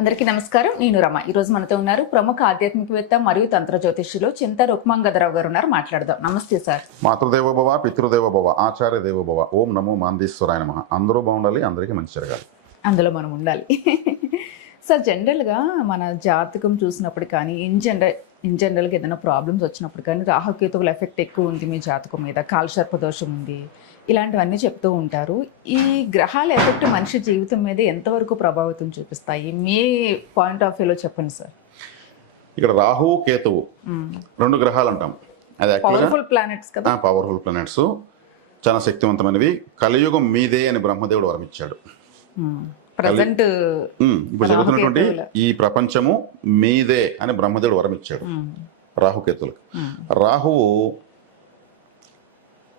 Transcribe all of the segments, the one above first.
అందరికీ నమస్కారం. నేను రమ. ఈ రోజు మనతో ఉన్నారు ప్రముఖ ఆధ్యాత్మికవేత్త మరియు తంత్ర జ్యోతిష్యులు చింత రుక్మాంగదరావు గారు ఉన్నారు. మాట్లాడదాం. నమస్తే సార్. మాతృదేవోభవ, పితృదేవోభవ, ఆచార్య దేవోభవ, ఓం నమో మాందీశ్వరాయ నమః. అందరూ బాగుండాలి, అందరికీ మంచి జరగాలి, అందులో మనం ఉండాలి. సార్, జనరల్గా మన జాతకం చూసినప్పుడు కానీ ఇన్ జనరల్గా ఏదైనా ప్రాబ్లమ్స్ వచ్చినప్పుడు కానీ రాహుకేతువుల ఎఫెక్ట్ ఎక్కువ ఉంది మీ జాతకం మీద, కాలసర్ప దోషం ఉంది, ఇలాంటివన్నీ చెప్తూ ఉంటారు. ఈ గ్రహాల ఎఫెక్ట్ మనిషి జీవితం మీద ఎంతవరకు ప్రభావితం చూపిస్తాయి? మీ పాయింట్ ఆఫ్ వ్యూలో చెప్పండి సార్. ఇక్కడ రాహు కేతువు రెండు గ్రహాలు అంటాం. అది పవర్ఫుల్ ప్లానెట్స్ కదా. పవర్ఫుల్ ప్లానెట్స్, చాలా శక్తివంతమైనవి. కలియుగం మీదే అని బ్రహ్మదేవుడు వరమిచ్చాడు. ప్రజెంట్ ఇప్పుడు జరుగుతున్నటువంటి ఈ ప్రపంచము మీదే అని బ్రహ్మదేవుడు వరమిచ్చాడు రాహుకేతులకు. రాహువు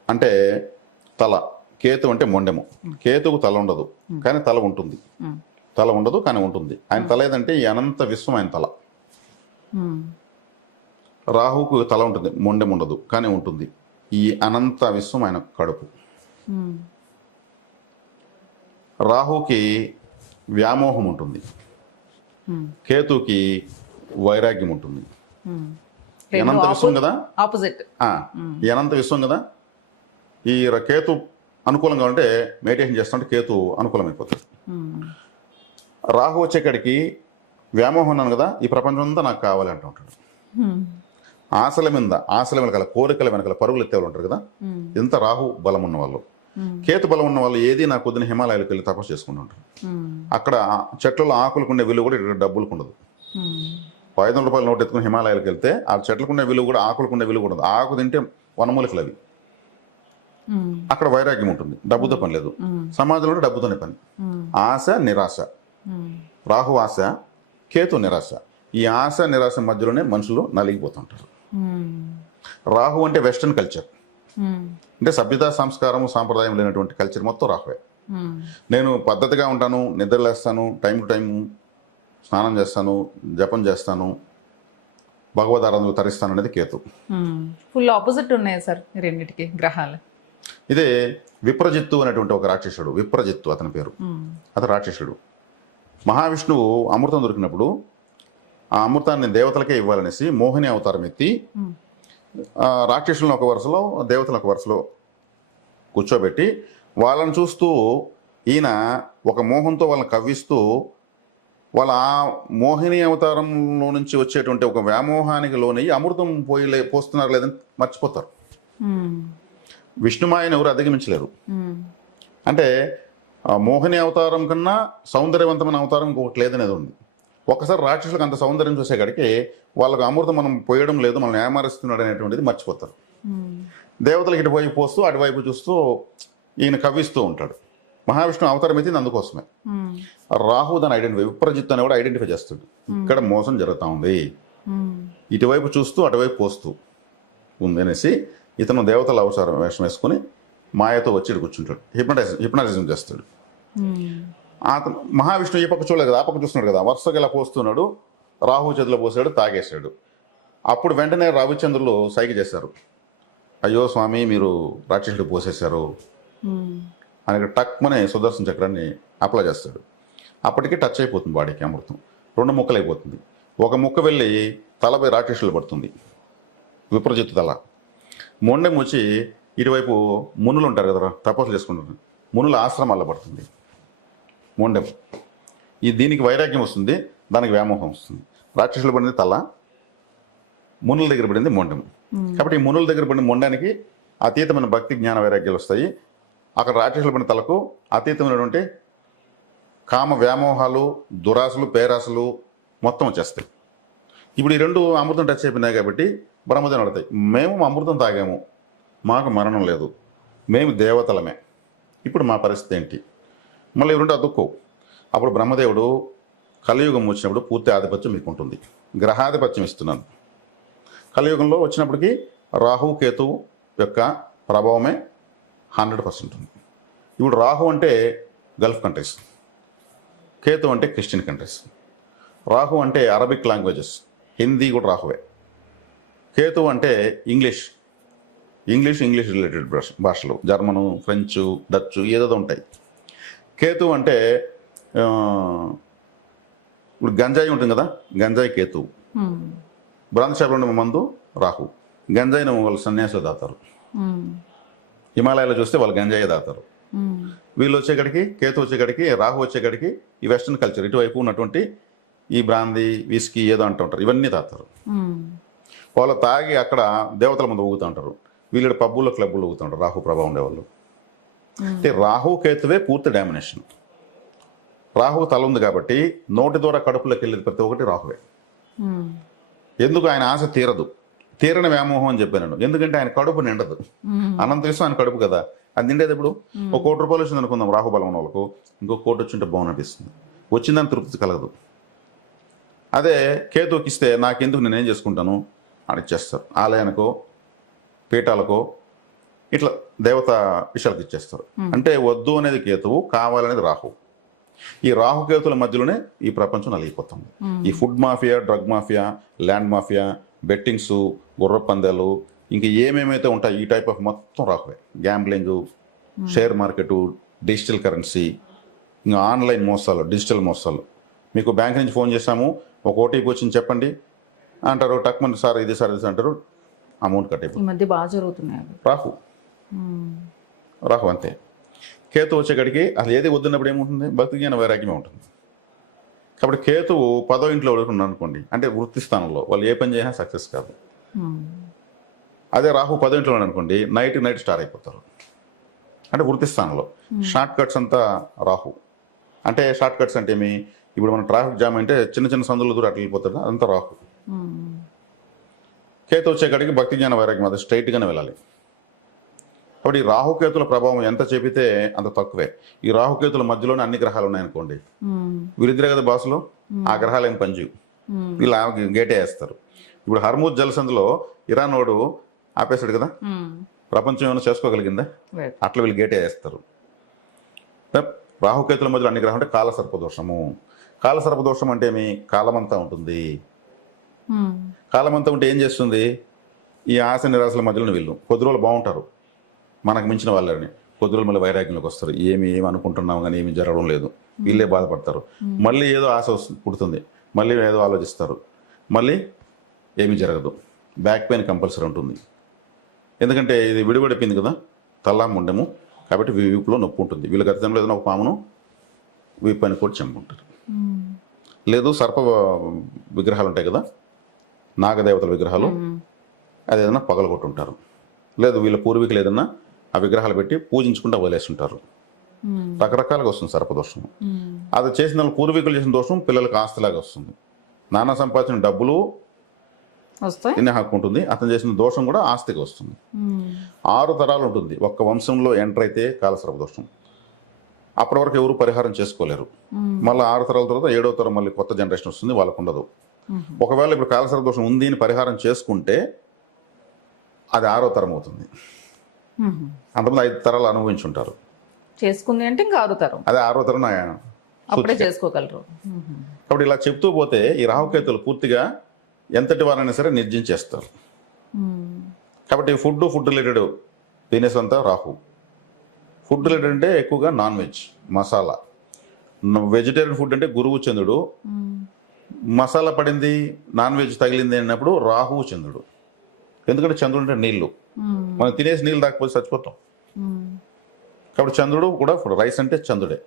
అంటే తల, కేతు అంటే మొండెము. కేతుకు తల ఉండదు కానీ తల ఉంటుంది, తల ఉండదు కానీ ఉంటుంది. ఆయన తల ఏదంటే ఈ అనంత విశ్వం ఆయన తల. రాహుకు తల ఉంటుంది, మొండెం ఉండదు కానీ ఉంటుంది. ఈ అనంత విశ్వం ఆయన కడుపు. రాహుకి వ్యామోహం ఉంటుంది, కేతుకి వైరాగ్యం ఉంటుంది. అనంత విశ్వం కదా, ఆపోజిట్. అనంత విశ్వం కదా. ఈ కేతు అనుకూలంగా ఉంటే మెడిటేషన్ చేస్తుంటే కేతు అనుకూలమైపోతుంది. రాహు వచ్చేకాడికి వ్యామోహం ఉన్నాను కదా, ఈ ప్రపంచం అంతా నాకు కావాలి అంటూ ఉంటాడు. ఆశల వెనకాల, కోరికల వెనకాల పరుగులు ఎత్తేవాళ్ళు ఉంటారు కదా, ఇంత రాహు బలం ఉన్న వాళ్ళు. కేతు బలం ఉన్న వాళ్ళు ఏది నాకు వద్దని హిమాలయాలకు వెళ్ళి తపస్సు చేసుకుంటూ ఉంటారు. అక్కడ చెట్లలో ఆకులకు ఉండే విలువ కూడా ఇక్కడ డబ్బులకు ఉండదు. 500 రూపాయల నోటు ఎత్తుకుని హిమాలయాలకు వెళ్తే ఆ చెట్లకు ఉండే విలువ కూడా ఆకులకు ఉండే విలువ కూడా ఉండదు. ఆకు తింటే వనమూలికలు అవి. అక్కడ వైరాగ్యం ఉంటుంది, డబ్బుతో పని లేదు. సమాజంలో డబ్బుతోనే పని. ఆశ నిరాశ. రాహు ఆశ, కేతు నిరాశ. ఈ ఆశ నిరాశ మధ్యలోనే మనుషులు నలిగిపోతుంటారు. రాహు అంటే వెస్టర్న్ కల్చర్, అంటే సభ్యత, సంస్కారం, సాంప్రదాయం లేనటువంటి కల్చర్ మొత్తం రాహువే. నేను పద్ధతిగా ఉంటాను, నిద్రలేస్తాను, టైం టు టైం స్నానం చేస్తాను, జపం చేస్తాను, భగవదారాధనలు తరిస్తాను అనేది కేతు. ఫుల్ ఆపోజిట్ ఉన్నాయి సార్ రెండింటికి గ్రహాలు. ఇదే విప్రజిత్తు అనేటువంటి ఒక రాక్షసుడు. విప్రజిత్తు అతని పేరు. అతను రాక్షసుడు. మహావిష్ణువు అమృతం దొరికినప్పుడు ఆ అమృతాన్ని దేవతలకే ఇవ్వాలనేసి మోహిని అవతారం ఎత్తి రాక్షసులను ఒక వరుసలో, దేవతలను ఒక వరుసలో కూర్చోబెట్టి వాళ్ళని చూస్తూ ఈయన ఒక మోహంతో వాళ్ళని కవ్విస్తూ వాళ్ళ ఆ మోహిని అవతారంలో నుంచి వచ్చేటువంటి ఒక వ్యామోహానికి లోనయ్యి అమృతం పోస్తున్నారు లేదని మర్చిపోతారు. విష్ణుమాయను ఎవరు అధిగమించలేరు. అంటే మోహిని అవతారం కన్నా సౌందర్యవంతమైన అవతారం ఇంకొకటి లేదనేది ఉంది. ఒకసారి రాక్షసులకు అంత సౌందర్యం చూసేకాడికి వాళ్ళకు అమృతం మనం పోయడం లేదు, మనం ఏమారుస్తున్నాడు అనేటువంటిది మర్చిపోతారు. దేవతలకు ఇటువైపు పోస్తూ అటువైపు చూస్తూ ఈయన కవ్విస్తూ ఉంటాడు. మహావిష్ణువు అవతారం ఎత్తింది అందుకోసమే. రాహు దాన్ని విప్రజిత్ అని కూడా ఐడెంటిఫై చేస్తాడు. ఇక్కడ మోసం జరుగుతూ ఉంది, ఇటువైపు చూస్తూ అటువైపు పోస్తూ ఉంది అనేసి ఇతను దేవతల అవసరం వేషం వేసుకుని మాయతో వచ్చి కూర్చుంటాడు. హిప్నటిజం చేస్తాడు. అతను మహావిష్ణువు ఈ పక్క చూడలేదు కదా, ఆ పక్క చూస్తున్నాడు కదా, వరుసగా ఇలా పోస్తున్నాడు. రాహు చేతిలో పోసాడు, తాగేశాడు. అప్పుడు వెంటనే రవిచంద్రులు సైగ చేశారు, అయ్యో స్వామి మీరు రాక్షసుడు పోసేశారు అని టక్మనే సుదర్శన చక్రాన్ని అప్లై చేస్తాడు. అప్పటికి టచ్ అయిపోతుంది బాడీకి అమృతం. 2 ముక్కలు అయిపోతుంది. ఒక ముక్క వెళ్ళి తలపై రాక్షసులు పడుతుంది, విప్రజిత్తు తల. మొండెం వచ్చి ఇటువైపు మునులు ఉంటారు కదా, తపస్సు చేసుకుంటారు, మునుల ఆశ్రమాల్లో పడుతుంది మొండెం. దీనికి వైరాగ్యం వస్తుంది, దానికి వ్యామోహం వస్తుంది. రాక్షసులు పడింది తల, మునుల దగ్గర పడింది మొండెం. కాబట్టి ఈ మునుల దగ్గర పడిన మొండానికి అతీతమైన భక్తి, జ్ఞాన వైరాగ్యాలు వస్తాయి. అక్కడ రాక్షసులు పడిన తలకు అతీతమైనటువంటి కామ వ్యామోహాలు, దురాశలు, పేరాశలు మొత్తం వచ్చేస్తాయి. ఇప్పుడు ఈ రెండు అమృతం టచ్ అయిపోయినాయి కాబట్టి బ్రహ్మదేవుని అడతాయి, మేము అమృతం తాగాము, మాకు మరణం లేదు, మేము దేవతలమే, ఇప్పుడు మా పరిస్థితి ఏంటి? మళ్ళీ ఈ రెండు అదుక్కోవు. అప్పుడు బ్రహ్మదేవుడు కలియుగం వచ్చినప్పుడు పూర్తి ఆధిపత్యం మీకు ఉంటుంది, గ్రహాధిపత్యం ఇస్తున్నాను. కలియుగంలో వచ్చినప్పటికీ రాహు కేతువు యొక్క ప్రభావమే 100% ఉంది. ఇప్పుడు రాహు అంటే గల్ఫ్ కంట్రీస్, కేతు అంటే క్రిస్టియన్ కంట్రీస్. రాహు అంటే అరబిక్ లాంగ్వేజెస్, హిందీ కూడా రాహువే. కేతు అంటే ఇంగ్లీష్ రిలేటెడ్ భాషలు, జర్మను, ఫ్రెంచు, డచ్చు ఏదో ఉంటాయి. కేతు అంటే ఇప్పుడు గంజాయి ఉంటుంది కదా, గంజాయి కేతు, బ్రాంతి షాప్లో ఉండే మందు రాహు. గంజాయిని వాళ్ళు సన్యాసులు దాతారు, హిమాలయాలో చూస్తే వాళ్ళు గంజాయి దాతారు. వీళ్ళు వచ్చేకాడికి కేతు వచ్చేకాడికి రాహు వచ్చేకాడికి ఈ వెస్ట్రన్ కల్చర్ ఇటువైపు ఉన్నటువంటి ఈ బ్రాందీ విస్కీ ఏదో అంటూ ఉంటారు, ఇవన్నీ తాగుతారు. వాళ్ళు తాగి అక్కడ దేవతల ముందు ఊగుతూ ఉంటారు, వీళ్ళు పబ్బుల్లో క్లబ్బులు ఊగుతూ ఉంటారు రాహు ప్రభావం ఉండేవాళ్ళు. అంటే రాహు కేతువే పూర్తి డామినేషన్. రాహు తల ఉంది కాబట్టి నోటి ద్వారా కడుపులోకి వెళ్ళేది ప్రతి ఒక్కటి రాహువే. ఎందుకు ఆయన ఆశ తీరదు, తీరని వ్యామోహం అని చెప్పాను. ఎందుకంటే ఆయన కడుపు నిండదు, అన్నం తీసు ఆయన కడుపు కదా, అది నిండేది ఇప్పుడు. ఒక ₹1,00,000 వచ్చింది అనుకుందాం రాహుబలం ఉన్న వాళ్ళకు, ఇంకో 1 కోటి వచ్చింటే బాగున్నట్టిస్తుంది, వచ్చిందని తృప్తి కలగదు. అదే కేతుకి ఇస్తే నాకెందుకు నేనేం చేసుకుంటాను అని ఇచ్చేస్తారు. ఆలయానికో పీఠాలకో ఇట్లా దేవత విషయాలకు ఇచ్చేస్తారు. అంటే వద్దు అనేది కేతువు, కావాలనేది రాహు. ఈ రాహుకేతుల మధ్యలోనే ఈ ప్రపంచం నలిగిపోతుంది. ఈ food mafia, drug mafia, land mafia, bettings, గుర్ర పందాలు, ఇంకా ఏమేమైతే ఉంటాయి ఈ టైప్ ఆఫ్ మొత్తం రాహువే. Gambling, share market, digital currency, ఇంకా ఆన్లైన్ మోసాలు, డిజిటల్ మోసాలు. మీకు బ్యాంక్ నుంచి ఫోన్ చేశాము, ఒక ఓటీపీ వచ్చింది చెప్పండి అంటారు, టక్మని సార్ ఇది సార్ ఇది అంటారు, అమౌంట్ కట్ అయిపోతుంది. ఈ మధ్య బాగా జరుగుతున్నాయి రాహు రాహు అంతే. కేతు వచ్చేకాడికి అసలు ఏది వద్దున్నప్పుడు ఏముంటుంది, భక్తి జ్ఞాన వైరాగ్యమే ఉంటుంది. కాబట్టి కేతువు 10వ ఇంట్లో ఉన్నాడు అనుకోండి, అంటే వృత్తి స్థానంలో వాళ్ళు ఏ పని చేసినా సక్సెస్ కాదు. అదే రాహు 10వ ఇంట్లో ఉన్నాడు అనుకోండి, నైట్ స్టార్ అయిపోతారు. అంటే వృత్తి స్థానంలో షార్ట్ కట్స్ అంతా రాహు. అంటే షార్ట్ కట్స్ అంటే ఏమి, ఇప్పుడు మన ట్రాఫిక్ జామ్ అంటే చిన్న చిన్న సందులు దూరం అట్లా వెళ్ళిపోతుంది, అదంతా రాహు. కేతు వచ్చేకాడికి భక్తి జ్ఞాన వైరాగ్యం, అది స్ట్రైట్గానే వెళ్ళాలి. కాబట్టి ఈ రాహుకేతుల ప్రభావం ఎంత చెబితే అంత తక్కువే. ఈ రాహుకేతుల మధ్యలోనే అన్ని గ్రహాలు ఉన్నాయనుకోండి, వీరిద్దరే కదా బాసులో, ఆ గ్రహాలు ఏం పనిచేయవు, వీళ్ళు గేటే వేస్తారు. ఇప్పుడు హర్మూజ్ జలసంధిలో ఇరాన్ వాడు ఆపేశాడు కదా, ప్రపంచం ఏమైనా చేసుకోగలిగిందా, అట్లా వీళ్ళు గేటే వేస్తారు. రాహుకేతుల మధ్యలో అన్ని గ్రహాలు అంటే కాలసర్పదోషము. కాలసర్పదోషం అంటే ఏమి, కాలమంతా ఉంటుంది. కాలమంతా ఉంటే ఏం చేస్తుంది, ఈ ఆశ నిరాశల మధ్యలో వీళ్ళు కొద్ది రోజులు బాగుంటారు, మనకు మించిన వాళ్ళని, కొద్ది రోజులు మళ్ళీ వైరాగ్యంలోకి వస్తారు. ఏమి అనుకుంటున్నాం కానీ ఏమి జరగడం లేదు, వీళ్ళే బాధపడతారు. మళ్ళీ ఏదో ఆశ పుడుతుంది, మళ్ళీ ఏదో ఆలోచిస్తారు, మళ్ళీ ఏమీ జరగదు. బ్యాక్ పెయిన్ కంపల్సరీ ఉంటుంది. ఎందుకంటే ఇది విడిపడిపోయింది కదా, తల్లా ముండెము, కాబట్టి వీపులో నొప్పి ఉంటుంది. వీళ్ళ గతంలో ఏదైనా ఒక పామును వీపు పైన కూడా చంపుకుంటారు. లేదు సర్ప విగ్రహాలు ఉంటాయి కదా, నాగదేవతల విగ్రహాలు, అది ఏదైనా పగలగొట్టుంటారు. లేదు వీళ్ళ పూర్వీకులు ఏదన్నా ఆ విగ్రహాలు పెట్టి పూజించుకుంటూ వదిలేస్తుంటారు. రకరకాలుగా వస్తుంది సర్పదోషం. అది చేసిన వాళ్ళు పూర్వీకులు చేసిన దోషం పిల్లలకు ఆస్తిలాగా వస్తుంది. నాన్న సంపాదించిన డబ్బులు తినే హక్కు ఉంటుంది, అతను చేసిన దోషం కూడా ఆస్తిగా వస్తుంది. 6 తరాలు ఉంటుంది ఒక్క వంశంలో ఎంటర్ అయితే కాలసర్పదోషం. అప్పటి వరకు ఎవరు పరిహారం చేసుకోలేరు. మళ్ళీ 6 తరాల తర్వాత 7వ తరం మళ్ళీ కొత్త జనరేషన్ వస్తుంది, వాళ్ళకు ఉండదు. ఒకవేళ ఇప్పుడు కాలసర్పదోషం ఉంది అని పరిహారం చేసుకుంటే అది 6వ తరం అవుతుంది. అంతమంది 5 తరాలు అనుభవించుంటారు. చేసుకుంది అంటే ఇంకా 6వ తరం, అదే 6వ తరం అప్పుడే చేసుకోగలరు. కాబట్టి ఇలా చెప్తూ పోతే ఈ రాహుకేతులు పూర్తిగా ఎంతటి వారైనా సరే నిర్జించేస్తారు. కాబట్టి ఫుడ్ రిలేటెడ్ బిజినెస్ అంతా రాహు. ఫుడ్ రిలేటెడ్ అంటే ఎక్కువగా non veg, masala. Vegetarian food అంటే గురువు చంద్రుడు, మసాలా పడింది నాన్ వెజ్ తగిలింది అన్నప్పుడు రాహువు చంద్రుడు. ఎందుకంటే చంద్రుడు అంటే నీళ్లు, మనం తినేసి నీళ్ళు తాకపోతే చచ్చిపోతాం. కాబట్టి చంద్రుడు కూడా రైస్ అంటే చంద్రుడే.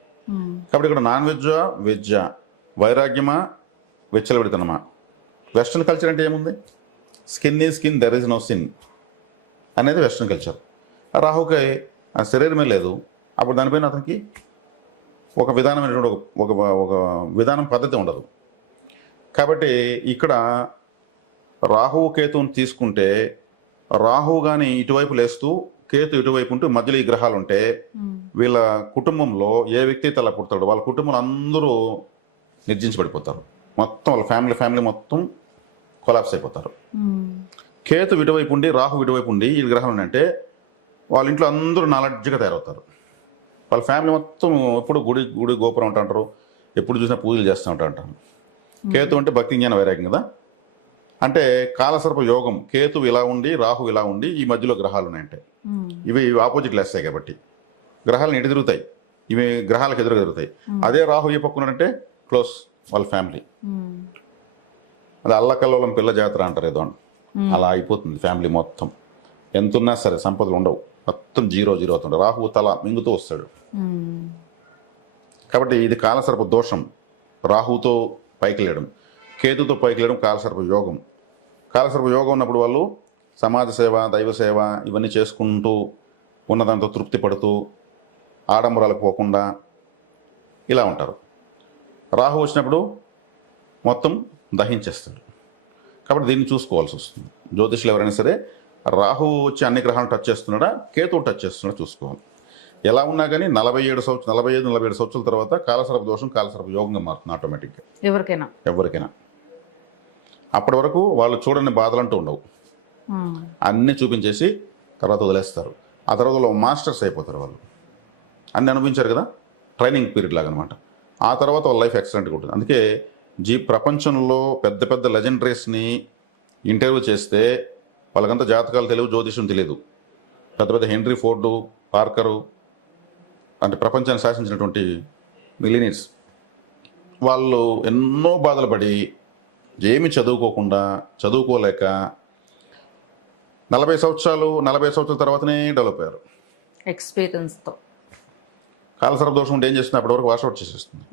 కాబట్టి ఇక్కడ నాన్ వెజ్జా వెజ్జా, వైరాగ్యమా వెచ్చలబెడితనమా. వెస్ట్రన్ కల్చర్ అంటే ఏముంది, skin is skin, there is no sin అనేది వెస్ట్రన్ కల్చర్. రాహుకి ఆ శరీరమే లేదు, అప్పుడు దానిపైన అతనికి ఒక విధానమైనటువంటి ఒక విధానం పద్ధతి ఉండదు. కాబట్టి ఇక్కడ రాహువు కేతువుని తీసుకుంటే, రాహువు కానీ ఇటువైపు లేస్తూ కేతు ఇటువైపు ఉంటూ మధ్యలో ఈ గ్రహాలు ఉంటే వీళ్ళ కుటుంబంలో ఏ వ్యక్తి అయితే అలా పుడతాడో వాళ్ళ కుటుంబంలో అందరూ నిర్జించబడిపోతారు. మొత్తం వాళ్ళ ఫ్యామిలీ మొత్తం కొలాప్స్ అయిపోతారు. కేతు ఇటువైపు ఉండి రాహు ఇటువైపు ఉండి ఈ గ్రహాలు ఉన్నాయంటే వాళ్ళ ఇంట్లో అందరూ నాలెడ్జ్గా తయారవుతారు. వాళ్ళ ఫ్యామిలీ మొత్తం ఎప్పుడు గుడి గోపురం ఉంటారు, ఎప్పుడు చూసినా పూజలు చేస్తూ ఉంటారు. కేతు అంటే భక్తి జ్ఞాన వైరాగ్యం కదా. అంటే కాలసర్ప యోగం, కేతు ఇలా ఉండి రాహు ఇలా ఉండి ఈ మధ్యలో గ్రహాలు ఉన్నాయంటే ఇవి ఆపోజిట్ లేస్తాయి. కాబట్టి గ్రహాలను ఎటు తిరుగుతాయి, ఇవి గ్రహాలకు ఎదురుగా తిరుగుతాయి. అదే రాహు ఏ పక్కనంటే క్లోజ్ వాళ్ళ ఫ్యామిలీ. అది అల్లకల్లోలం పిల్ల జాతర అంటారు ఏదో అని. అలా అయిపోతుంది ఫ్యామిలీ మొత్తం. ఎంతున్నా సరే సంపదలు ఉండవు, మొత్తం జీరో అవుతుండే. రాహువు తల మింగుతూ వస్తాడు. కాబట్టి ఇది కాలసర్ప దోషం. రాహువుతో పైకి లేయడం, కేతుతో పైకి లేయడం కాలసర్ప యోగం. కాలసర్ప యోగం ఉన్నప్పుడు వాళ్ళు సమాజ సేవ, దైవ సేవ ఇవన్నీ చేసుకుంటూ ఉన్నదంతా తృప్తి పడుతూ ఆడంబరాలకు పోకుండా ఇలా ఉంటారు. రాహు వచ్చినప్పుడు మొత్తం దహించేస్తాడు. కాబట్టి దీన్ని చూసుకోవాల్సి వస్తుంది. జ్యోతిష్యులు ఎవరైనా సరే రాహువు వచ్చి అన్ని గ్రహాలను టచ్ చేస్తున్నాడా, కేతువు టచ్ చేస్తున్నాడా చూసుకోవాలి. ఎలా ఉన్నా కానీ 45 సంవత్సరాల తర్వాత కాలసర్ప దోషం కాలసర్ప యోగంగా మారుతుంది ఆటోమేటిక్గా ఎవరికైనా. అప్పటి వరకు వాళ్ళు చూడని బాధలంటూ ఉండవు, అన్నీ చూపించేసి తర్వాత వదిలేస్తారు. ఆ తర్వాత వాళ్ళు మాస్టర్స్ అయిపోతారు. వాళ్ళు అన్నీ అనుభవించారు కదా, ట్రైనింగ్ పీరియడ్ లాగా అనమాట. ఆ తర్వాత వాళ్ళ లైఫ్ ఎక్సలెంట్గా ఉంటుంది. అందుకే ప్రపంచంలో పెద్ద పెద్ద లెజెండరీస్ని ఇంటర్వ్యూ చేస్తే వాళ్ళకంతా జాతకాలు తెలియదు, జ్యోతిషం తెలియదు. పెద్ద పెద్ద హెన్రీ ఫోర్డు, పార్కరు అంటే ప్రపంచాన్ని శాసించినటువంటి మిలినీర్స్, వాళ్ళు ఎన్నో బాధలు పడి ఏమి చదువుకోలేక 40 సంవత్సరాల తర్వాతనే డెవలప్ అయ్యారు ఎక్స్పీరియన్స్తో. కాలసర్ప దోషం ఉంటే ఏం చేస్తుంది, అప్పటి వరకు వాషౌట్ చేసేస్తుంది.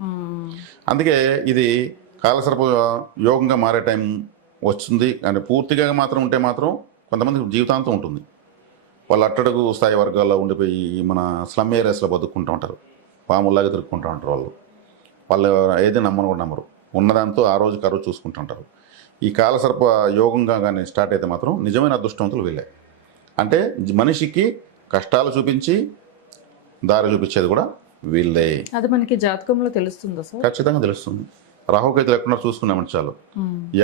అందుకే ఇది కాలసర్ప యోగంగా మారే టైం వస్తుంది. అంటే పూర్తిగా మాత్రం ఉంటే మాత్రం కొంతమంది జీవితాంతం ఉంటుంది. వాళ్ళు అట్టడుగు స్థాయి వర్గాల్లో ఉండిపోయి మన స్లమ్ ఏరియాస్లో బతుక్కుంటూ ఉంటారు, పాముల్లాగా తిరుక్కుంటూ ఉంటారు. వాళ్ళు ఏది నమ్మరు, ఉన్నదాంతో ఆ రోజుకి ఆ రోజు చూసుకుంటూ ఉంటారు. ఈ కాలసర్ప యోగంగా కానీ స్టార్ట్ అయితే మాత్రం నిజమైన అదృష్టవంతులు వీళ్ళే. అంటే మనిషికి కష్టాలు చూపించి దారి చూపించేది కూడా వీళ్ళే. అది మనకి జాతకంలో తెలుస్తుందా సార్? ఖచ్చితంగా తెలుస్తుంది. రాహుకేతులు ఎక్కడున్నా చూసుకున్నామంటే చాలు.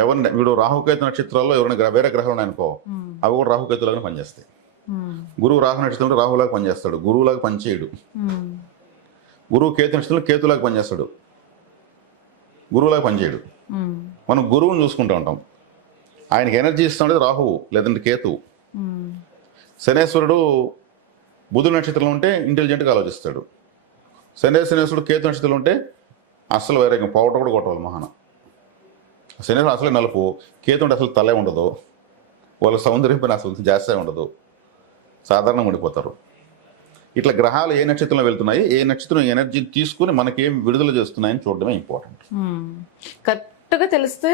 ఎవరిని వీడు రాహుకేతు నక్షత్రాల్లో ఎవరైనా వేరే గ్రహాలు ఉన్నాయనుకో, అవి కూడా రాహుకేతులాగానే పనిచేస్తాయి. గురువు రాహు నక్షత్రంలో రాహులాగా పనిచేస్తాడు, గురువులాగా పనిచేయడు. గురువు కేతు నక్షత్రంలో కేతులాగా పనిచేస్తాడు, గురువులాగా పనిచేయడు. మనం గురువుని చూసుకుంటూ ఉంటాం. ఆయనకి ఎనర్జీ ఇస్తుండేది రాహువు లేదంటే కేతువు. శనేశ్వరుడు బుధుడు నక్షత్రంలో ఉంటే ఇంటెలిజెంట్గా ఆలోచిస్తాడు. శనేశ్వరుడు కేతు నక్షత్రంలో ఉంటే అసలు వేరే పౌడర్ కూడా కొట్టవాలి మహాన. శనేశ్వరుడు అసలే నలుపు, కేతు ఉంటే అసలు తలే ఉండదు, వాళ్ళ సౌందర్యం పైన అసలు జాస్తి ఉండదు, సాధారణంగా ఉండిపోతారు. ఇట్లా గ్రహాలు ఏ నక్షత్రంలో వెళ్తున్నాయి, ఏ నక్షత్రం ఎనర్జీని తీసుకుని మనకేం విడుదల చేస్తున్నాయని చూడడమే ఇంపార్టెంట్. కరెక్ట్గా తెలిస్తే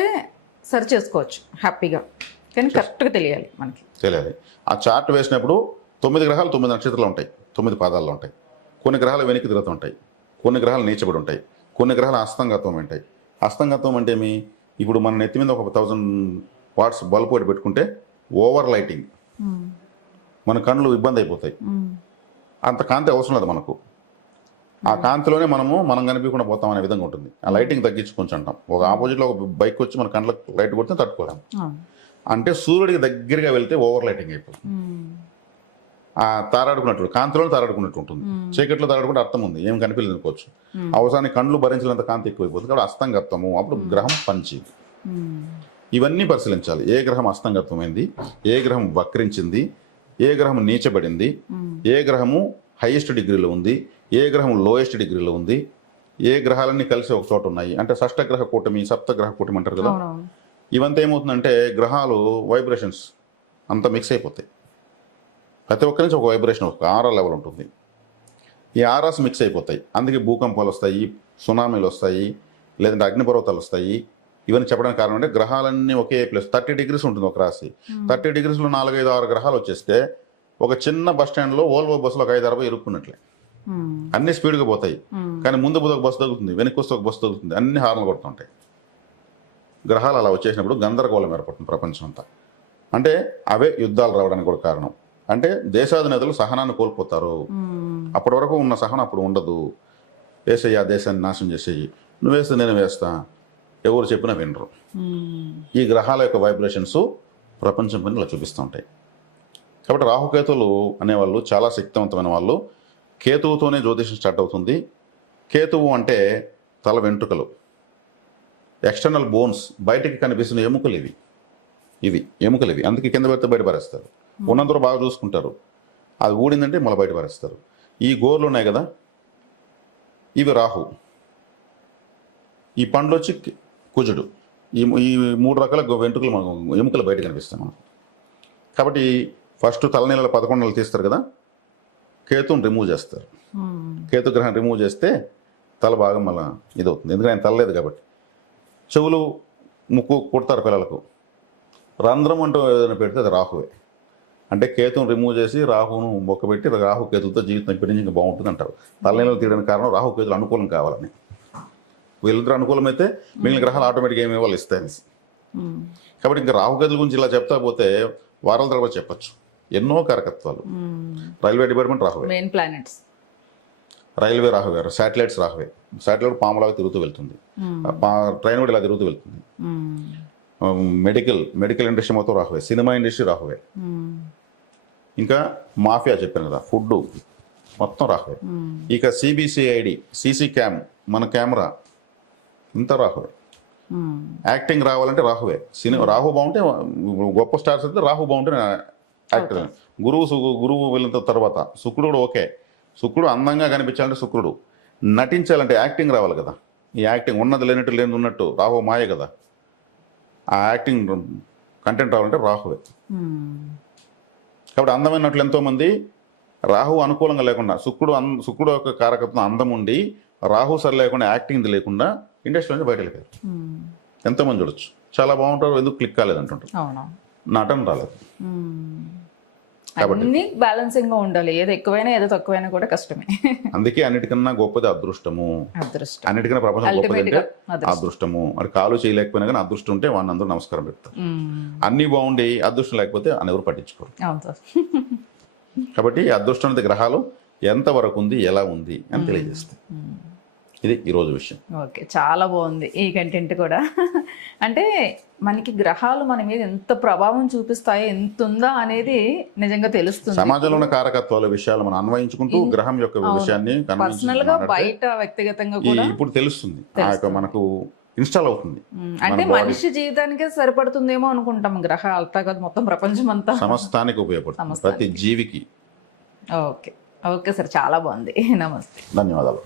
సరి చేసుకోవచ్చు హ్యాపీగా, కానీ కరెక్ట్గా తెలియాలి. ఆ చార్ట్ వేసినప్పుడు 9 గ్రహాలు 9 నక్షత్రాలు ఉంటాయి, 9 పాదాల్లో ఉంటాయి. కొన్ని గ్రహాలు వెనక్కి తిరుగుతూ ఉంటాయి, కొన్ని గ్రహాలు నీచబడి ఉంటాయి, కొన్ని గ్రహాలు అస్తంగత్వం ఉంటాయి. అస్తంగత్వం అంటే ఏమి, ఇప్పుడు మన నెత్తి మీద ఒక 1000 వాట్స్ బల్బ్ ఒకటి పెట్టుకుంటే ఓవర్ లైటింగ్, మన కళ్ళు ఇబ్బంది అయిపోతాయి. అంత కాంతి అవసరం లేదు మనకు. ఆ కాంతిలోనే మనం కనిపించకుండా పోతాం అనే విధంగా ఉంటుంది. ఆ లైటింగ్ తగ్గించుకొని అంటాం. ఒక ఆపోజిట్లో ఒక బైక్ వచ్చి మన కళ్ళకి లైట్ కొడితే తట్టుకోలేము. అంటే సూర్యుడికి దగ్గరగా వెళ్తే ఓవర్ లైటింగ్ అయిపోతుంది. ఆ తారాడుకున్నట్టు కాంతిలోనే తారాడుకున్నట్టు ఉంటుంది. చీకట్లో తారాడుకుంటే అర్థం ఉంది, ఏం కనిపించలేదు అనుకోవచ్చు. అవసరానికి కళ్ళు భరించినంత కాంతి ఎక్కువైపోతుంది. కాబట్టి అస్తంగత్వము, అప్పుడు గ్రహం పంచింది. ఇవన్నీ పరిశీలించాలి. ఏ గ్రహం అస్తంగత్వమైంది, ఏ గ్రహం వక్రించింది, ఏ గ్రహం నీచబడింది, ఏ గ్రహము హైయెస్ట్ డిగ్రీలో ఉంది, ఏ గ్రహం లోయెస్ట్ డిగ్రీలో ఉంది, ఏ గ్రహాలన్నీ కలిసి ఒక చోట ఉన్నాయి. అంటే షష్టగ్రహ కూటమి, సప్తగ్రహ కూటమి అంటారు కదా. ఇవంతా ఏమవుతుందంటే గ్రహాలు వైబ్రేషన్స్ అంతా మిక్స్ అయిపోతాయి. ప్రతి ఒక్కరి నుంచి ఒక వైబ్రేషన్, ఒక ఆరా లెవెల్ ఉంటుంది. ఈ ఆరాస్ మిక్స్ అయిపోతాయి. అందుకే భూకంపాలు వస్తాయి, సునామీలు వస్తాయి, లేదంటే అగ్నిపర్వతాలు వస్తాయి. ఇవన్నీ చెప్పడానికి కారణం అంటే గ్రహాలన్నీ ఒకే ప్లేస్. 30 డిగ్రీస్ ఉంటుంది ఒక రాశి. 30 డిగ్రీస్లో 4, 5, 6 గ్రహాలు వచ్చేస్తే ఒక చిన్న బస్ స్టాండ్లో ఓల్వో బస్సులో ఒక 5, 60 ఇరుక్కున్నట్లే. అన్ని స్పీడ్గా పోతాయి, కానీ ముందు ఒక బస్సు తగ్గుతుంది, వెనక్కి వస్తే ఒక బస్సు తగ్గుతుంది, అన్ని హార్న్లు కొడుతుంటాయి. గ్రహాలు అలా వచ్చేసినప్పుడు గందరగోళం ఏర్పడుతుంది ప్రపంచం అంతా. అంటే అవే యుద్ధాలు రావడానికి కూడా కారణం. అంటే దేశాధినేతలు సహనాన్ని కోల్పోతారు. అప్పటి వరకు ఉన్న సహనం అప్పుడు ఉండదు. వేసేయి, ఆ దేశాన్ని నాశనం చేసేయి, నువ్వు వేస్తే నేను వేస్తా, ఎవరు చెప్పినా వినరు. ఈ గ్రహాల యొక్క వైబ్రేషన్స్ ప్రపంచం పైన ఇలా చూపిస్తూ ఉంటాయి. కాబట్టి రాహుకేతువులు అనేవాళ్ళు చాలా శక్తివంతమైన వాళ్ళు. కేతువుతోనే జ్యోతిషం స్టార్ట్ అవుతుంది. కేతువు అంటే తల వెంట్రుకలు, ఎక్స్టర్నల్ బోన్స్, బయటికి కనిపిస్తున్న ఎముకలు ఇవి ఎముకలు. అందుకే కింద పెడితే బయట పారేస్తారు. ఉన్నందరూ బాగా చూసుకుంటారు, అది ఊడిందంటే మళ్ళీ బయట పారేస్తారు. ఈ గోర్లు ఉన్నాయి కదా, ఇవి రాహు. ఈ పండ్లు వచ్చి కుజుడు. ఈ 3 రకాల వెంట్రుకలు మనకు ఎముకలు బయట కనిపిస్తాయి మనకు. కాబట్టి ఫస్ట్ తలనీళ్ళ 11 నెలలు తీస్తారు కదా, కేతుని రిమూవ్ చేస్తారు. కేతు గ్రహం రిమూవ్ చేస్తే తల బాగా మళ్ళీ ఇదవుతుంది, ఎందుకంటే ఆయన తలలేదు కాబట్టి. చెవులు ముక్కు కుడతారు పిల్లలకు. రంధ్రం అంటూ ఏదైనా పెడితే అది రాహువే. అంటే కేతుని రిమూవ్ చేసి రాహును మొక్కబెట్టి రాహు కేతులతో జీవితం ఇప్పటి నుంచి ఇంకా బాగుంటుంది అంటారు. తలనీళ్ళు తీయడానికి కారణం రాహు కేతులు అనుకూలం కావాలని. వీళ్ళిద్దరు అనుకూలమైతే మిగిలిన గ్రహాలు ఆటోమేటిక్గా ఏమి వాళ్ళు ఇస్తాయని. కాబట్టి ఇంకా రాహుకేతుల గురించి ఇలా చెప్తా పోతే వారాల తర్వాత చెప్పచ్చు. ఎన్నో కారకత్వాలు. రైల్వే డిపార్ట్మెంట్ రాహువే, మెయిన్ ప్లానెట్స్. రైల్వే రాహువే, శాటిలైట్స్ రాహువే. శాటిలైట్ పాములాగా తిరుగుతూ వెళ్తుంది, ట్రైన్ కూడా ఇలా తిరుగుతూ వెళ్తుంది. మెడికల్ ఇండస్ట్రీ మొత్తం రాహువే, సినిమా ఇండస్ట్రీ రాహువే. ఇంకా మాఫియా చెప్పాను కదా, ఫుడ్ మొత్తం రాహువే. ఇక సిబిసిఐడి, సిసి క్యామ్ మన కెమెరా ఇంత రాహువే. యాక్టింగ్ రావాలంటే రాహువే. రాహు బాగుంటే గొప్ప స్టార్స్ అయితే రాహు బాగుంటే యాక్టర్. గురువు వెళ్ళిన తర్వాత శుక్రుడు ఓకే. శుక్రుడు అందంగా కనిపించాలంటే శుక్రుడు, నటించాలంటే యాక్టింగ్ రావాలి కదా. ఈ యాక్టింగ్ ఉన్నది లేనట్టు లేని ఉన్నట్టు రాహు మాయ కదా. ఆ యాక్టింగ్ కంటెంట్ రావాలంటే రాహువే. కాబట్టి అందమైనట్లు ఎంతోమంది రాహు అనుకూలంగా లేకుండా శుక్రుడు యొక్క కారకత్వం అందం ఉండి రాహు సరి లేకుండా యాక్టింగ్ లేకుండా ఇండస్ట్రీ నుంచి బయట వెళ్ళిపోయారు. ఎంతోమంది చూడొచ్చు, చాలా బాగుంటారు, ఎందుకు క్లిక్ కాలేదు అంటుంటారు, నటన రాలేదు. అన్ని బ్యాలెన్సింగ్ గా ఉండాలి, ఏదో ఎక్కువైనా ఏదో తక్కువైనా కూడా కష్టమే. అందుకే అన్నిటికన్నా గొప్పది అదృష్టము. అన్నిటికన్నా ప్రపంచం గొప్పది అంటే అదృష్టము. మరి కాలు చేయలేకపోయినా కానీ అదృష్టం ఉంటే వాడిని అందరూ నమస్కారం పెడతారు. అన్ని బాగుండి అదృష్టం లేకపోతే అని ఎవరు పట్టించుకోరు. కాబట్టి అదృష్టం అనేది గ్రహాలు ఎంతవరకు ఉంది, ఎలా ఉంది అని తెలియజేస్తాయి. ఇది ఈరోజు విషయం. ఓకే, చాలా బాగుంది ఈ కంటెంట్ కూడా. అంటే మనకి గ్రహాలు మన మీద ఎంత ప్రభావం చూపిస్తాయో, ఎంత ఉందా అనేది నిజంగా తెలుస్తుంది. సమాజంలో ఉన్న కారకత్వాల విషయాలు మనం అన్వయించుకుంటూ గ్రహం యొక్క విషయాన్ని పర్సనల్ గా బయట వ్యక్తిగతంగా కూడా ఇప్పుడు తెలుస్తుంది, మనకు ఇన్స్టాల్ అవుతుంది. అంటే మనిషి జీవితానికే సరిపడుతుందేమో అనుకుంటాం గ్రహాలతో కాదు, మొత్తం ప్రపంచం అంతా సమస్తానికి ఉపయోగపడుతుంది, ప్రతి జీవికి. ఓకే ఓకే సార్, చాలా బాగుంది. నమస్తే, ధన్యవాదాలు.